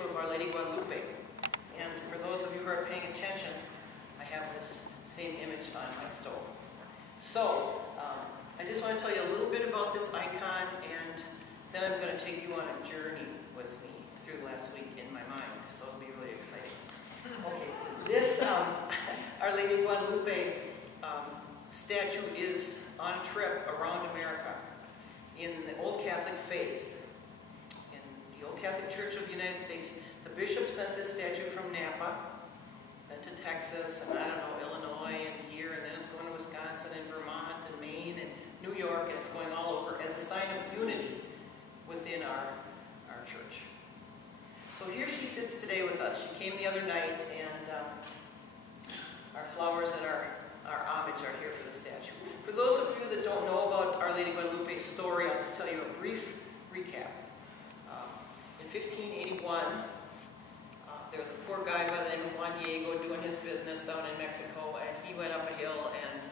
statue of Our Lady Guadalupe. And for those of you who are paying attention, I have this same image on my stove. So, I just want to tell you a little bit about this icon, and then I'm going to take you on a journey with me through last week in my mind. So it'll be really exciting. Okay, this Our Lady Guadalupe statue is on a trip around America in the Old Catholic faith. In the Old Catholic Church of the United States, the bishop sent this statue from Napa, then to Texas, and I don't know, Illinois, and here, and then it's going to Wisconsin, and Vermont, and Maine, and New York, and it's going all over as a sign of unity within our church. So here she sits today with us. She came the other night, and our flowers and our homage are here for the statue. For those of you that don't know about Our Lady Guadalupe's story, I'll just tell you a brief recap. In 1581, there was a poor guy by the name of Juan Diego doing his business down in Mexico, and he went up a hill, and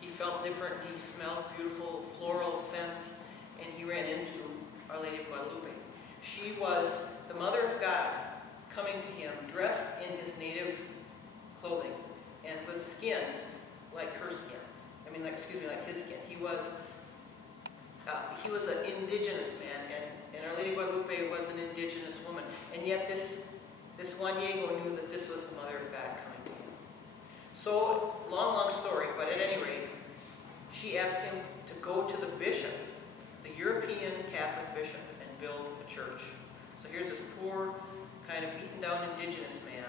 he felt different. He smelled beautiful floral scents, and he ran into Our Lady of Guadalupe. She was the Mother of God coming to him, dressed in his native clothing, and with skin like her skin. I mean, like his skin. He was an indigenous man, and Our Lady Guadalupe was an indigenous woman. And yet this Juan Diego knew that this was the Mother of God coming to him. So, long story, but at any rate, she asked him to go to the bishop, the European Catholic bishop, and build a church. So here's this poor, kind of beaten down indigenous man,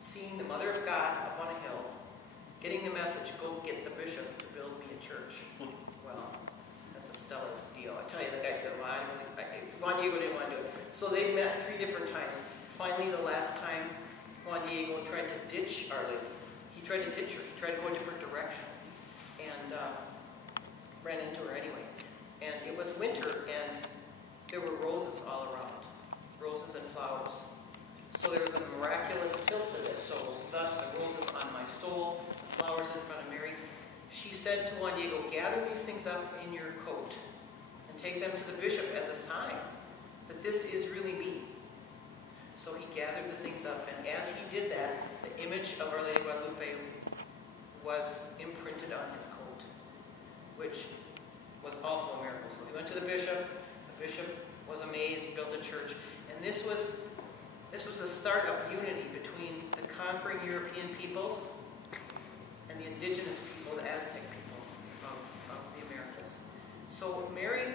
seeing the Mother of God up on a hill, getting the message, go get the bishop to build me a church. Well, that's a stellar deal. I tell you, the guy said, well, Juan Diego didn't want to do it. So they met 3 different times. Finally, the last time, Juan Diego tried to ditch Our Lady. He tried to ditch her. He tried to go a different direction. And ran into her anyway. And it was winter, and there were roses all around. Roses and flowers. So there was a miraculous tilt to this. So thus the roses on my stole, the flowers in front of Mary. She said to Juan Diego, gather these things up in your coat and take them to the bishop as a sign that this is really me. So he gathered the things up, and as he did that, the image of Our Lady Guadalupe was imprinted on his coat, which was also a miracle. So he went to the bishop was amazed, built a church, and this was the start of unity between the conquering European peoples and the indigenous people, the Aztec people of the Americas. So Mary,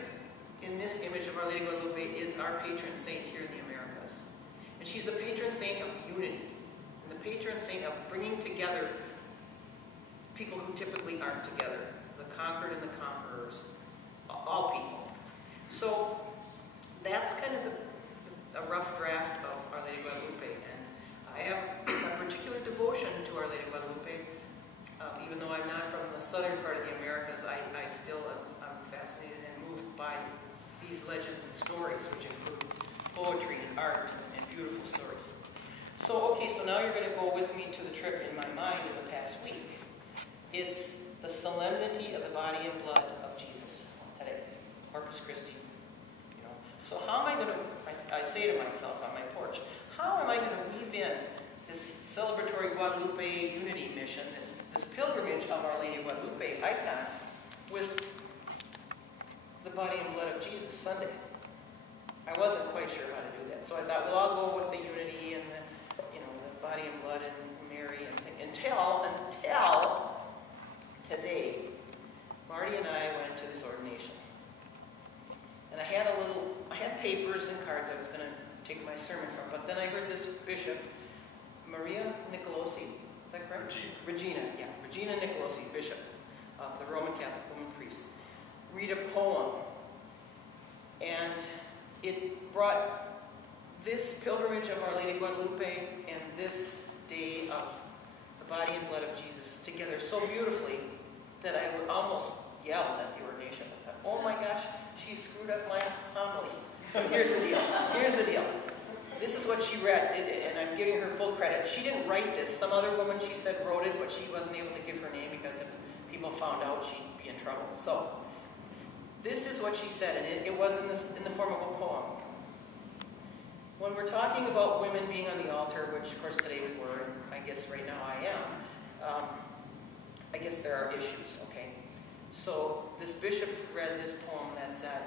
in this image of Our Lady Guadalupe, is our patron saint here in the Americas. And she's the patron saint of unity, and the patron saint of bringing together people who typically aren't together, the conquered and the conquerors, all people. So that's kind of a rough draft of Our Lady Guadalupe, and I have a particular devotion to Our Lady Guadalupe. Even though I'm not from the southern part of the Americas, I still am fascinated and moved by these legends and stories, which include poetry and art and beautiful stories. So, okay, so now you're going to go with me to the trip in my mind in the past week. It's the solemnity of the body and blood of Jesus today, Corpus Christi. You know, so how am I going to? I say to myself on my porch, how am I going to weave in this celebratory Guadalupe unity mission, this pilgrimage of Our Lady Guadalupe icon, with the body and blood of Jesus Sunday? I wasn't quite sure how to do that, so I thought, well, I'll go with the unity and the body and blood and Mary until today, Marty and I went to this ordination. And I had papers and cards I was going to take my sermon from, but then I heard this bishop, Maria Nicolosi, is that correct? Regina Nicolosi, bishop of the Roman Catholic woman priests, read a poem. And it brought this pilgrimage of Our Lady Guadalupe and this day of the body and blood of Jesus together so beautifully that I almost yelled at the ordination. I thought, oh my gosh, she screwed up my homily. So here's the deal. This is what she read, and I'm giving her full credit. She didn't write this. Some other woman, she said, wrote it, but she wasn't able to give her name because if people found out, she'd be in trouble. So this is what she said, and it was in the form of a poem. When we're talking about women being on the altar, which of course today we were, and I guess right now I am, I guess there are issues, okay? So this bishop read this poem that said,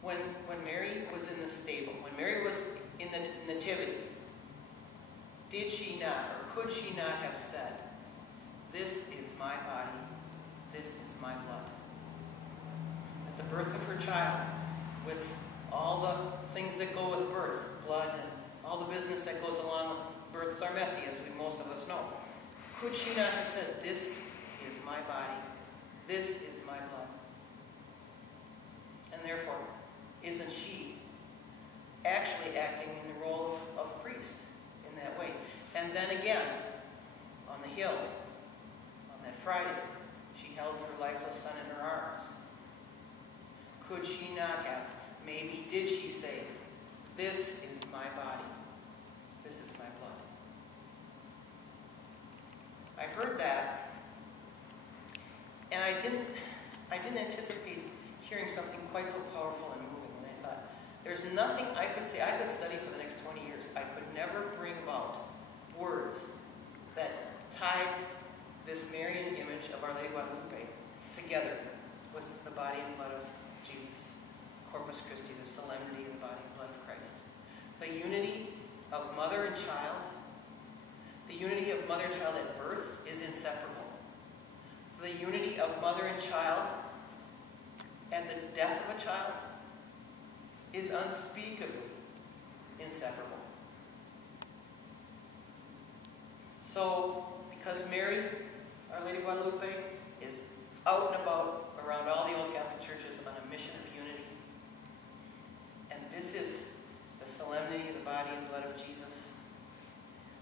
when Mary was in the stable, when Mary was in the nativity, did she not, or could she not have said, "This is my body, this is my blood"? At the birth of her child, with all the things that go with birth, blood, and all the business that goes along with births are messy, as most of us know. Could she not have said, "This is my body, this is my blood"? And therefore, isn't she actually acting in the role of priest in that way? And then again, on the hill, on that Friday, she held her lifeless son in her arms. Could she not have, maybe did she say, "This is my body, this is my blood"? I heard that, and I didn't anticipate hearing something quite so powerful and moving. And I thought, there's nothing I could say. I could study for the next 20 years. I could never bring about words that tied this Marian image of Our Lady of Guadalupe together with the body and blood of Jesus, Corpus Christi, the solemnity of the body and blood of Christ. The unity of mother and child, the unity of mother and child at birth is inseparable. The unity of mother and child at the death of a child is unspeakably inseparable. So, because Mary, Our Lady of Guadalupe, is out and about around all the old Catholic churches on a mission of unity, and this is the solemnity of the body and blood of Jesus,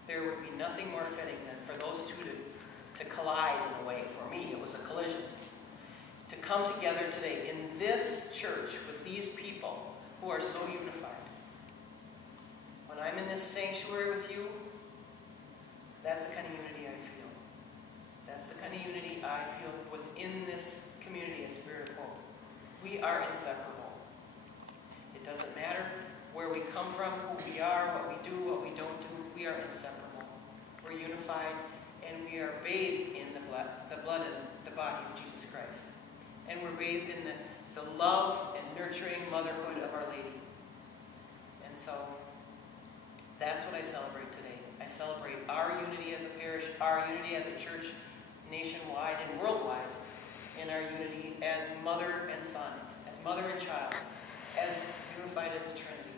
there would be nothing more fitting than for those two to collide in a way. For me, it was a collision. To come together today in this church with these people who are so unified. When I'm in this sanctuary with you, that's the kind of unity I feel. That's the kind of unity I feel within this community and Spirit of Hope. We are inseparable. It doesn't matter where we come from, who we are, what we do, what we don't do. We are inseparable. We're unified, and we are bathed in the blood and the body of Jesus Christ. And we're bathed in the love and nurturing motherhood of Our Lady. And so, that's what I celebrate today. I celebrate our unity as a parish, our unity as a church, nationwide and worldwide, and our unity as mother and son, as mother and child, as unified as the Trinity.